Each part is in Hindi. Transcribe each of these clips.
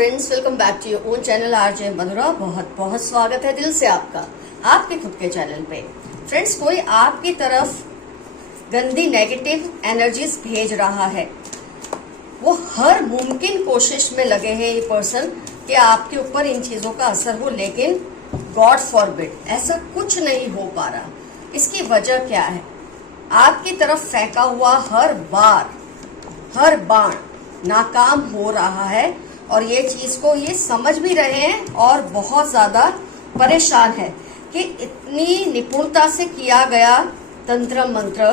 Friends, welcome back to your own channel RJ Madhura. बहुत बहुत स्वागत है दिल से आपका आपके खुद के चैनल पे। फ्रेंड्स, कोई आपकी तरफ गंदी नेगेटिव एनर्जीज भेज रहा है, वो हर मुमकिन कोशिश में लगे हैं ये पर्सन कि आपके ऊपर इन चीजों का असर हो, लेकिन गॉड फॉरबिड ऐसा कुछ नहीं हो पा रहा। इसकी वजह क्या है? आपकी तरफ फेंका हुआ हर बाण नाकाम हो रहा है और ये चीज को ये समझ भी रहे हैं और बहुत ज्यादा परेशान है कि इतनी निपुणता से किया गया तंत्र मंत्र,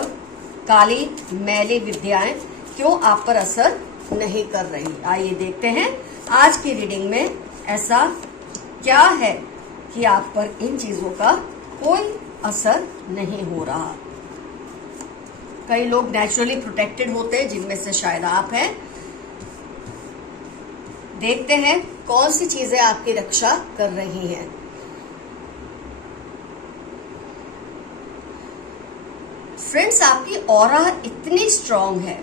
काली मैली विद्याएं क्यों आप पर असर नहीं कर रही। आइए देखते हैं आज की रीडिंग में ऐसा क्या है कि आप पर इन चीजों का कोई असर नहीं हो रहा। कई लोग नेचुरली प्रोटेक्टेड होते हैं, जिनमें से शायद आप हैं। देखते हैं कौन सी चीजें आपकी रक्षा कर रही हैं। फ्रेंड्स, आपकी ऑरा इतनी स्ट्रांग है।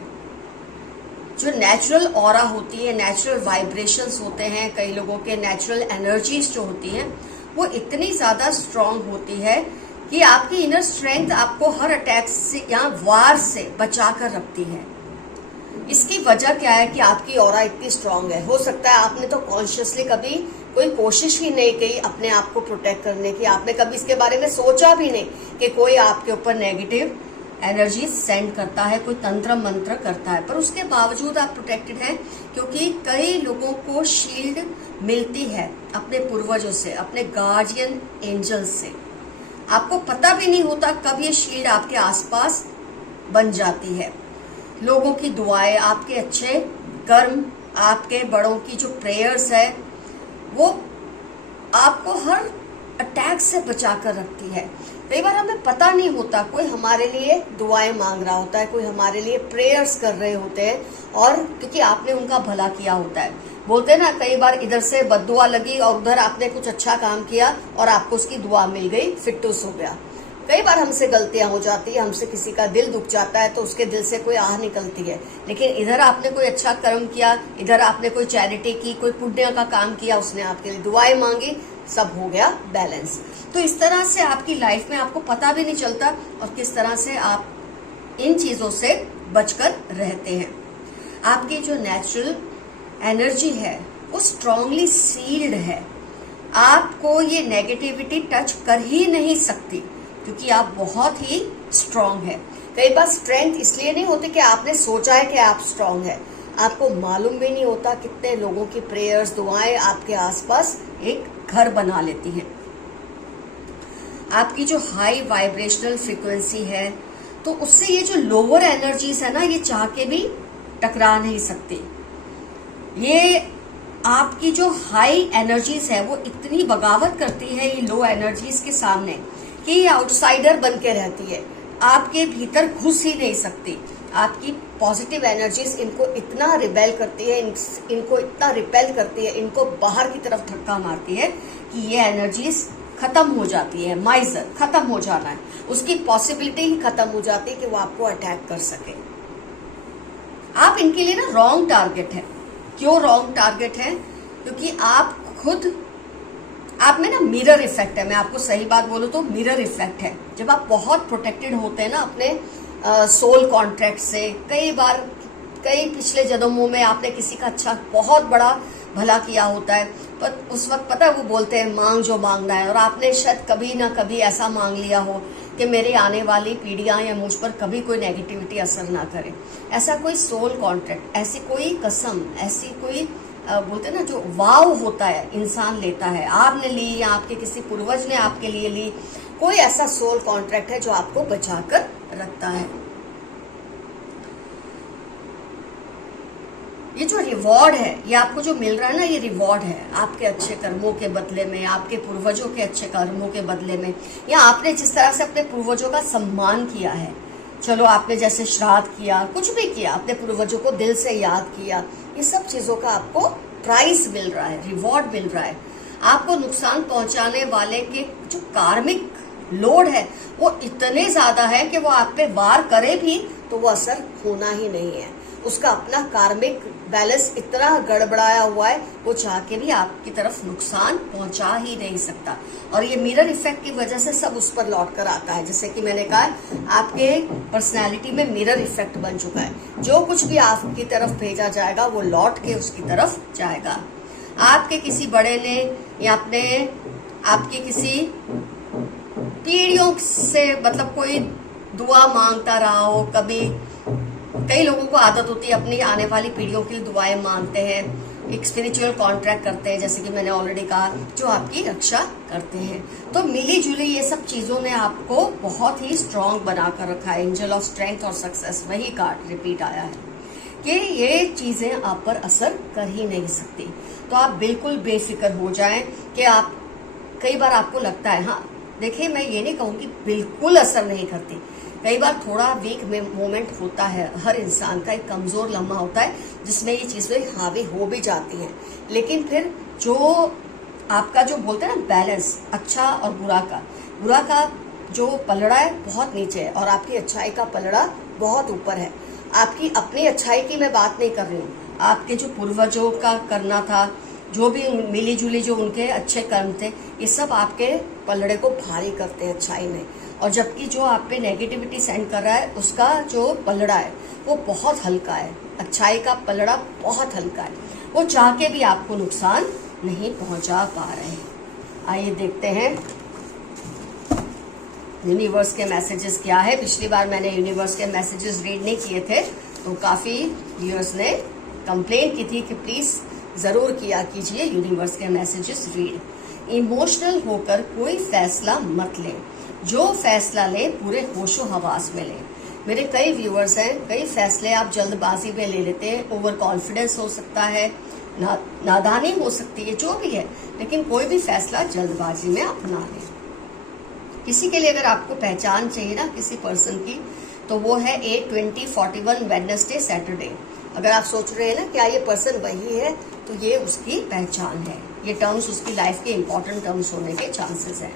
जो नेचुरल ऑरा होती है, नेचुरल वाइब्रेशंस होते हैं, कई लोगों के नेचुरल एनर्जीज जो होती हैं वो इतनी ज्यादा स्ट्रांग होती है कि आपकी इनर स्ट्रेंथ आपको हर अटैक से या वार से बचा कर रखती है। इसकी वजह क्या है कि आपकी ऑरा इतनी स्ट्रांग है? हो सकता है आपने तो कॉन्शियसली कभी कोई कोशिश ही नहीं की अपने आप को प्रोटेक्ट करने की। आपने कभी इसके बारे में सोचा भी नहीं कि कोई आपके ऊपर नेगेटिव एनर्जी सेंड करता है, कोई तंत्र मंत्र करता है, पर उसके बावजूद आप प्रोटेक्टेड हैं क्योंकि कई लोगों को शील्ड मिलती है अपने पूर्वजों से, अपने गार्जियन एंजल्स से। आपको पता भी नहीं होता कब ये शील्ड आपके आसपास बन जाती है। लोगों की दुआएं, आपके अच्छे कर्म, आपके बड़ों की जो प्रेयर्स है, वो आपको हर अटैक से बचा कर रखती है। कई बार हमें पता नहीं होता, कोई हमारे लिए दुआएं मांग रहा होता है, कोई हमारे लिए प्रेयर्स कर रहे होते हैं, और क्योंकि आपने उनका भला किया होता है। बोलते हैं ना, कई बार इधर से बद्दुआ लगी और उधर आपने कुछ अच्छा काम किया और आपको उसकी दुआ मिल गई, फिट्टूस हो गया। कई बार हमसे गलतियां हो जाती है, हमसे किसी का दिल दुख जाता है तो उसके दिल से कोई आह निकलती है, लेकिन इधर आपने कोई अच्छा कर्म किया, इधर आपने कोई चैरिटी की, कोई पुण्य का काम किया, उसने आपके लिए दुआएं मांगी, सब हो गया बैलेंस। तो इस तरह से आपकी लाइफ में आपको पता भी नहीं चलता और किस तरह से आप इन चीजों से बचकर रहते हैं। आपकी जो नेचुरल एनर्जी है वो स्ट्रांगली सील्ड है। आपको ये नेगेटिविटी टच कर ही नहीं सकती क्योंकि आप बहुत ही स्ट्रांग है। कई बार स्ट्रेंथ इसलिए नहीं होती कि आपने सोचा है कि आप स्ट्रांग है, आपको मालूम भी नहीं होता कितने लोगों की प्रेयर्स, दुआएं आपके आसपास एक घर बना लेती हैं। आपकी जो हाई वाइब्रेशनल फ्रीक्वेंसी है, तो उससे ये जो लोअर एनर्जीज है ना, ये चाह के भी टकरा नहीं सकती। ये आपकी जो हाई एनर्जीज है वो इतनी बगावत करती है ये लो एनर्जीज के सामने कि ये आउटसाइडर बन के रहती है, आपके भीतर घुस ही नहीं सकती। आपकी पॉजिटिव एनर्जीज इनको इतना रिबेल करती है, इनको इतना रिपेल करती है, इनको बाहर की तरफ धक्का मारती है कि ये एनर्जीज खत्म हो जाती है। माइजर खत्म हो जाना है, उसकी पॉसिबिलिटी ही खत्म हो जाती है कि वो आपको अटैक कर सके। आप इनके लिए ना रॉन्ग टारगेट है। क्यों रॉन्ग टारगेट है? क्योंकि आप खुद, आप में ना मिरर इफेक्ट है। मैं आपको सही बात बोलूं तो मिरर इफेक्ट है। जब आप बहुत प्रोटेक्टेड होते हैं ना अपने सोल कॉन्ट्रैक्ट से, कई पिछले जन्मों में आपने किसी का अच्छा बहुत बड़ा भला किया होता है, पर उस वक्त पता है वो बोलते हैं मांग जो मांगना है, और आपने शायद कभी ना कभी ऐसा मांग लिया हो कि मेरे आने वाली पीढ़ियां या मुझ पर कभी कोई नेगेटिविटी असर ना करे। ऐसा कोई सोल कॉन्ट्रैक्ट, ऐसी कोई कसम, ऐसी कोई बोलते हैं ना जो वाव होता है इंसान लेता है, आपने ली या आपके किसी पूर्वज ने आपके लिए ली, कोई ऐसा सोल कॉन्ट्रैक्ट है जो आपको बचाकर रखता है। ये जो रिवॉर्ड है, ये आपको जो मिल रहा है ना, ये रिवॉर्ड है आपके अच्छे कर्मों के बदले में, आपके पूर्वजों के अच्छे कर्मों के बदले में, या आपने जिस तरह से अपने पूर्वजों का सम्मान किया है। चलो, आपने जैसे श्राद्ध किया, कुछ भी किया, अपने पूर्वजों को दिल से याद किया, ये सब चीजों का आपको प्राइस मिल रहा है, रिवॉर्ड मिल रहा है। आपको नुकसान पहुंचाने वाले के जो कार्मिक लोड है वो इतने ज्यादा है कि वो आप पे वार करे भी तो वो असर होना ही नहीं है। उसका अपना कार्मिक बैलेंस इतना गड़बड़ाया हुआ है, वो चाह के भी आपकी तरफ नुकसान पहुंचा ही नहीं सकता। और ये मिरर इफेक्ट की वजह से सब उस पर लौट कर आता है। जैसे कि मैंने कहा, आपके पर्सनैलिटी में मिरर इफेक्ट बन चुका है। जो कुछ भी आपकी तरफ भेजा जाएगा वो लौट के उसकी तरफ जाएगा। आपके किसी बड़े ने या आपकी किसी पीढ़ियों से मतलब कोई दुआ मांगता रहा हो, कई लोगों को आदत होती है अपनी आने वाली पीढ़ियों के लिए दुआएं मांगते हैं, एक स्पिरिचुअल कॉन्ट्रैक्ट करते हैं, जैसे कि मैंने ऑलरेडी कहा, जो आपकी रक्षा करते हैं। तो मिली जुली ये सब चीजों ने आपको बहुत ही स्ट्रांग बनाकर रखा है। एंजल ऑफ स्ट्रेंथ और सक्सेस, वही कार्ड रिपीट आया है कि ये चीजें आप पर असर कर ही नहीं सकती। तो आप बिल्कुल बेफिक्र हो जाएं कि आप, कई बार आपको लगता है, हाँ देखिए मैं ये नहीं कहूंगी बिल्कुल असर नहीं करती, कई बार थोड़ा वीक मोमेंट होता है, हर इंसान का एक कमजोर लम्हा होता है जिसमें ये चीजें हावी हो भी जाती हैं। लेकिन फिर जो आपका जो बोलते हैं ना बैलेंस, अच्छा और बुरा का जो पलड़ा है बहुत नीचे है और आपकी अच्छाई का पलड़ा बहुत ऊपर है। आपकी अपनी अच्छाई की मैं बात नहीं कर रही हूँ, आपके जो पूर्वजों का करना था, जो भी मिली जुली जो उनके अच्छे कर्म थे, ये सब आपके पलड़े को भारी करते हैं अच्छाई में। और जबकि जो आप पे नेगेटिविटी सेंड कर रहा है उसका जो पलड़ा है वो बहुत हल्का है, अच्छाई का पलड़ा बहुत हल्का है, वो चाह के भी आपको नुकसान नहीं पहुंचा पा रहे हैं। आइए देखते हैं यूनिवर्स के मैसेजेस क्या है। पिछली बार मैंने यूनिवर्स के मैसेजेस रीड नहीं किए थे तो काफी व्यूअर्स ने कंप्लेन की थी कि प्लीज जरूर किया कीजिए यूनिवर्स के मैसेजेस रीड। इमोशनल होकर कोई फैसला मत लें, जो फैसला लें पूरे होशो हवास में लें। मेरे कई व्यूअर्स हैं, कई फैसले आप जल्दबाजी में ले लेते हैं, ओवर कॉन्फिडेंस हो सकता है, नादानी हो सकती है, जो भी है, लेकिन कोई भी फैसला जल्दबाजी में अपना लें। किसी के लिए अगर आपको पहचान चाहिए ना किसी पर्सन की, तो वो है 8/20/41 वेडनेसडे सैटरडे। अगर आप सोच रहे हैं ना क्या ये पर्सन वही है, तो ये उसकी पहचान है। ये टर्म्स उसकी लाइफ के इंपॉर्टेंट टर्म्स होने के चांसेस हैं।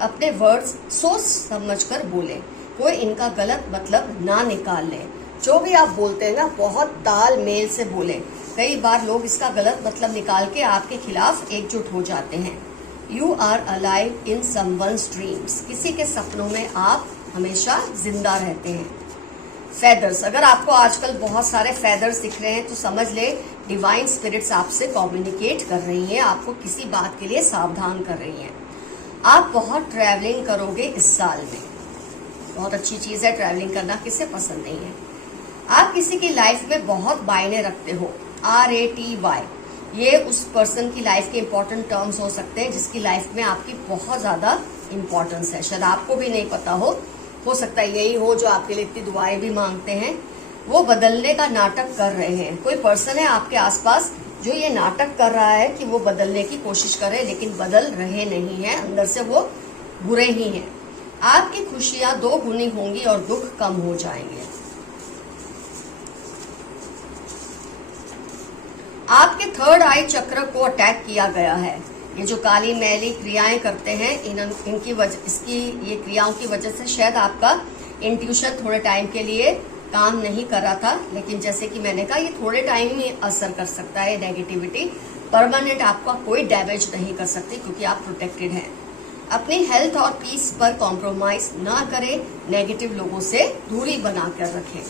अपने वर्ड्स सोच समझकर बोले, कोई इनका गलत मतलब ना निकाल ले। जो भी आप बोलते हैं ना बहुत तालमेल से बोले। कई बार लोग इसका गलत मतलब निकाल के आपके खिलाफ एकजुट हो जाते हैं। You are alive in someone's dreams, किसी के सपनों में आप हमेशा जिंदा रहते हैं। फेदर्स, अगर आपको आजकल बहुत सारे फेदर्स दिख रहे हैं तो समझ ले डिवाइन स्पिरिट्स आपसे कम्युनिकेट कर रही हैं, आपको किसी बात के लिए सावधान कर रही हैं। आप बहुत ट्रैवलिंग करोगे इस साल में, बहुत अच्छी चीज है, ट्रैवलिंग करना किसे पसंद नहीं है। आप किसी की लाइफ में बहुत मायने रखते हो, RATY, ये उस पर्सन की लाइफ के इंपॉर्टेंट टर्म्स हो सकते हैं जिसकी लाइफ में आपकी बहुत ज्यादा इंपॉर्टेंस है। शायद आपको भी नहीं पता हो सकता है यही हो जो आपके लिए इतनी दुआएं भी मांगते हैं। वो बदलने का नाटक कर रहे हैं। कोई पर्सन है आपके आसपास जो ये नाटक कर रहा है कि वो बदलने की कोशिश करे, लेकिन बदल रहे नहीं है, अंदर से वो बुरे ही हैं। आपकी खुशियां 2 गुनी होंगी और दुख कम हो जाएंगे। आपके थर्ड आई चक्र को अटैक किया गया है। ये जो काली मैली क्रियाएं करते हैं, इनकी वजह, इसकी ये क्रियाओं की वजह से शायद आपका इंट्यूशन थोड़े टाइम के लिए काम नहीं कर रहा था, लेकिन जैसे कि मैंने कहा ये थोड़े टाइम में असर कर सकता है। नेगेटिविटी परमानेंट आपका कोई डैमेज नहीं कर सकती क्योंकि आप प्रोटेक्टेड हैं। अपनी हेल्थ और पीस पर कॉम्प्रोमाइज ना करें, नेगेटिव लोगों से दूरी बनाकर रखें।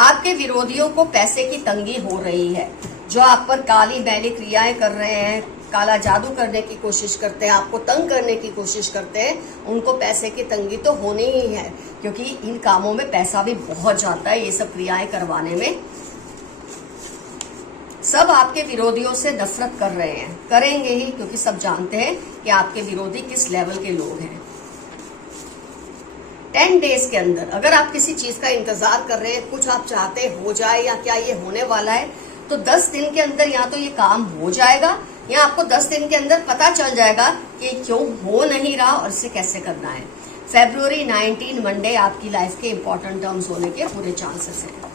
आपके विरोधियों को पैसे की तंगी हो रही है। जो आप पर काली मैली क्रियाएं कर रहे हैं, काला जादू करने की कोशिश करते हैं, आपको तंग करने की कोशिश करते हैं, उनको पैसे की तंगी तो होनी ही है क्योंकि इन कामों में पैसा भी बहुत जाता है। ये सब क्रियाएं करवाने में सब आपके विरोधियों से नफरत कर रहे हैं, करेंगे ही, क्योंकि सब जानते हैं कि आपके विरोधी किस लेवल के लोग हैं। 10 डेज के अंदर अगर आप किसी चीज का इंतजार कर रहे हैं, कुछ आप चाहते हो जाए या क्या ये होने वाला है, तो 10 दिन के अंदर या तो ये काम हो जाएगा या आपको 10 दिन के अंदर पता चल जाएगा कि क्यों हो नहीं रहा और इसे कैसे करना है। February 19 मंडे आपकी लाइफ के इंपॉर्टेंट टर्म्स होने के पूरे चांसेस हैं।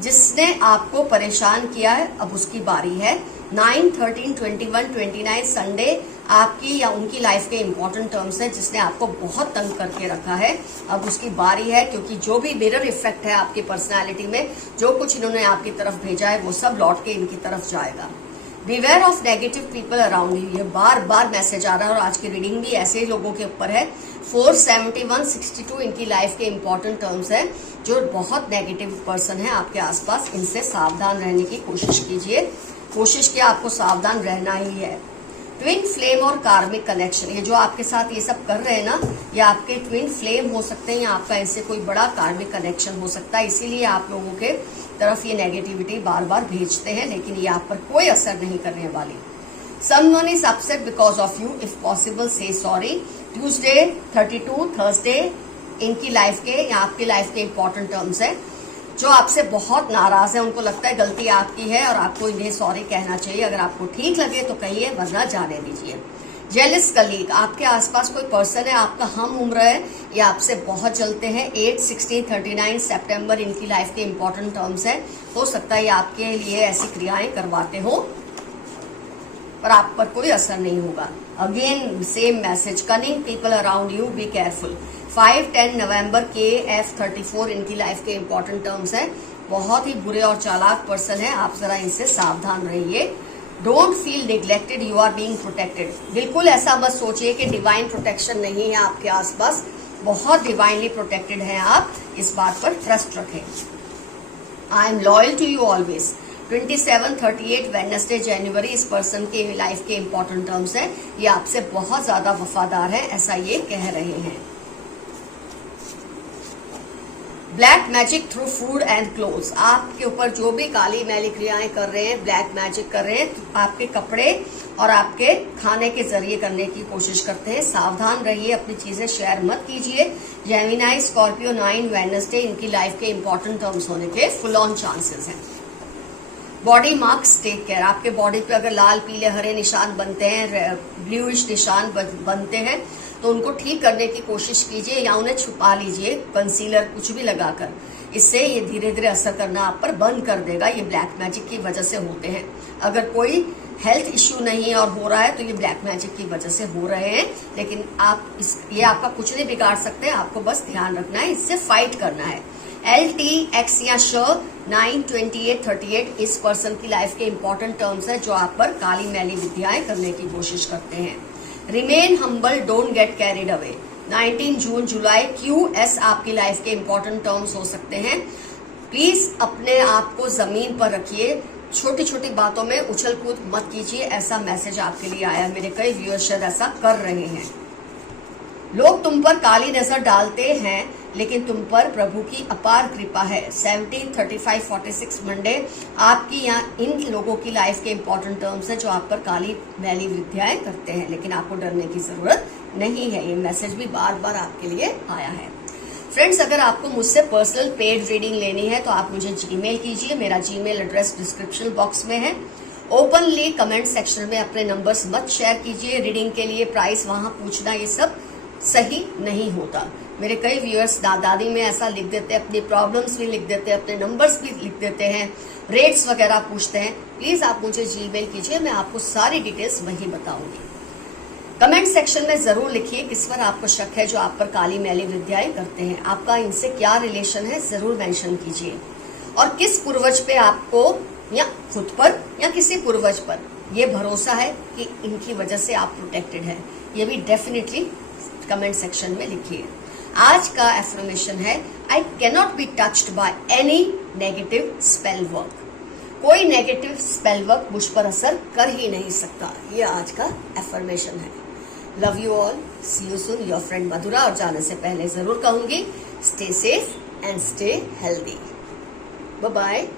जिसने आपको परेशान किया है अब उसकी बारी है। 9, 13, 21, 29 संडे आपकी या उनकी लाइफ के इंपॉर्टेंट टर्म्स हैं जिसने आपको बहुत तंग करके रखा है। अब उसकी बारी है, क्योंकि जो भी मिरर इफेक्ट है आपकी पर्सनालिटी में, जो कुछ इन्होंने आपकी तरफ भेजा है वो सब लौट के इनकी तरफ जाएगा। Beware of negative people around you, ये बार बार मैसेज आ रहा है और आज की रीडिंग भी ऐसे ही लोगों के ऊपर है। 47162 इनकी लाइफ के इंपॉर्टेंट टर्म्स है। जो बहुत नेगेटिव पर्सन है आपके आसपास, इनसे सावधान रहने की कोशिश कीजिए। कोशिश किया, आपको सावधान रहना ही है। ट्विन फ्लेम और कार्मिक कनेक्शन, ये जो आपके साथ ये सब कर रहे हैं ना, ये आपके ट्विन फ्लेम हो सकते हैं या आपका इनसे कोई बड़ा कार्मिक कनेक्शन हो सकता है। इसीलिए आप लोगों के तरफ ये नेगेटिविटी बार बार भेजते हैं, लेकिन ये आप पर कोई असर नहीं करने वाली। Someone is upset because of you, if possible से सॉरी। ट्यूसडे 32 थर्सडे इनकी लाइफ के या आपकी लाइफ के इंपॉर्टेंट टर्म्स है। जो आपसे बहुत नाराज है, उनको लगता है गलती आपकी है और आपको इन्हें सॉरी कहना चाहिए। अगर आपको ठीक लगे तो कहिए, वरना जाने दीजिए। जेलिस कलीग, आपके आसपास कोई पर्सन है, आपका हम उम्र है, ये आपसे बहुत जलते हैं। 8, 16, 39 सितंबर इनकी लाइफ के इंपॉर्टेंट टर्म्स है। हो सकता है ये आपके लिए ऐसी क्रियाएं करवाते हो, पर आप पर कोई असर नहीं होगा। Again same message, cunning people around you, be careful. 5-10 November KF34 इनकी लाइफ के इंपॉर्टेंट टर्म्स है। बहुत ही बुरे और चालाक पर्सन है, आप जरा इनसे सावधान रहिए। Don't feel neglected, you are being protected. बिल्कुल ऐसा मत सोचिए कि डिवाइन प्रोटेक्शन नहीं है आपके आसपास, बहुत डिवाइनली प्रोटेक्टेड हैं आप, इस बात पर ट्रस्ट रखें। I am loyal to you always. 27-38 Wednesday जनवरी इस पर्सन के लाइफ के इंपॉर्टेंट टर्म्स है। ये आपसे बहुत ज्यादा वफादार है, ऐसा ये कह रहे हैं। Black magic through food and clothes, आपके ऊपर जो भी काली मैली क्रियाएं कर रहे हैं, ब्लैक मैजिक कर रहे हैं, तो आपके कपड़े और आपके खाने के जरिए करने की कोशिश करते हैं। सावधान रहिए, अपनी चीजें शेयर मत कीजिए। जेमिनी स्कॉर्पियो 9 वेडनेसडे इनकी लाइफ के इंपॉर्टेंट टर्म्स होने के फुल ऑन चांसेस हैं। Body marks, take care. आपके बॉडी पे अगर लाल पीले हरे निशान बनते हैं, ब्लूइश निशान बनते हैं, तो उनको ठीक करने की कोशिश कीजिए या उन्हें छुपा लीजिए कंसीलर कुछ भी लगाकर। इससे ये धीरे धीरे असर करना आप पर बंद कर देगा। ये ब्लैक मैजिक की वजह से होते हैं। अगर कोई हेल्थ इश्यू नहीं है और हो रहा है तो ये ब्लैक मैजिक की वजह से हो रहे हैं, लेकिन ये आपका कुछ नहीं बिगाड़ सकते। आपको बस ध्यान रखना है, इससे फाइट करना है। LTX या श 9-28-38 इस पर्सन की लाइफ के इंपॉर्टेंट टर्म्स है, जो आप पर काली मैली विद्याएं करने की कोशिश करते हैं। Remain humble, don't get carried away. 19 June July QS आपकी लाइफ के इंपॉर्टेंट टर्म्स हो सकते हैं। प्लीज अपने आप को जमीन पर रखिए, छोटी छोटी बातों में उछल कूद मत कीजिए। ऐसा मैसेज आपके लिए आया, मेरे कई व्यूअर्स शायद ऐसा कर रहे हैं। लोग तुम पर काली नजर डालते हैं, लेकिन तुम पर प्रभु की अपार कृपा है। 17-35-46 मंडे आपकी यहाँ इन लोगों की लाइफ के इंपॉर्टेंट टर्म्स है, जो आप पर काली मैली विद्याएं करते हैं, लेकिन आपको डरने की जरूरत नहीं है। ये मैसेज भी बार बार आपके लिए आया है। फ्रेंड्स, अगर आपको मुझसे पर्सनल पेड रीडिंग लेनी है तो आप मुझे जीमेल कीजिए। मेरा जीमेल एड्रेस डिस्क्रिप्शन बॉक्स में है। ओपनली कमेंट सेक्शन में अपने नंबर्स मत शेयर कीजिए। रीडिंग के लिए प्राइस वहां पूछना, ये सब सही नहीं होता। मेरे कई व्यूअर्स दादी में ऐसा लिख देते हैं, अपनी प्रॉब्लम्स भी लिख देते हैं, अपने नंबर्स भी लिख देते हैं, रेट्स वगैरह पूछते हैं। प्लीज आप मुझे जीमेल कीजिए, मैं आपको सारी डिटेल्स वहीं बताऊंगी। कमेंट सेक्शन में जरूर लिखिए किस पर आपको शक है, जो आप पर काली मैली विद्याएं करते हैं। आपका इनसे क्या रिलेशन है, जरूर मेंशन कीजिए। और किस पूर्वज पे आपको, या खुद पर या किसी पूर्वज पर यह भरोसा है कि इनकी वजह से आप प्रोटेक्टेड हैं, ये भी डेफिनेटली कमेंट सेक्शन में लिखिए। आज का एफर्मेशन है, I cannot be touched by any negative spell work. कोई नेगेटिव स्पेल वर्क मुझ पर असर कर ही नहीं सकता। ये आज का एफर्मेशन है। Love you all, see you soon, your friend Madhura. और जाने से पहले जरूर कहूंगी, stay safe and stay healthy. Bye bye.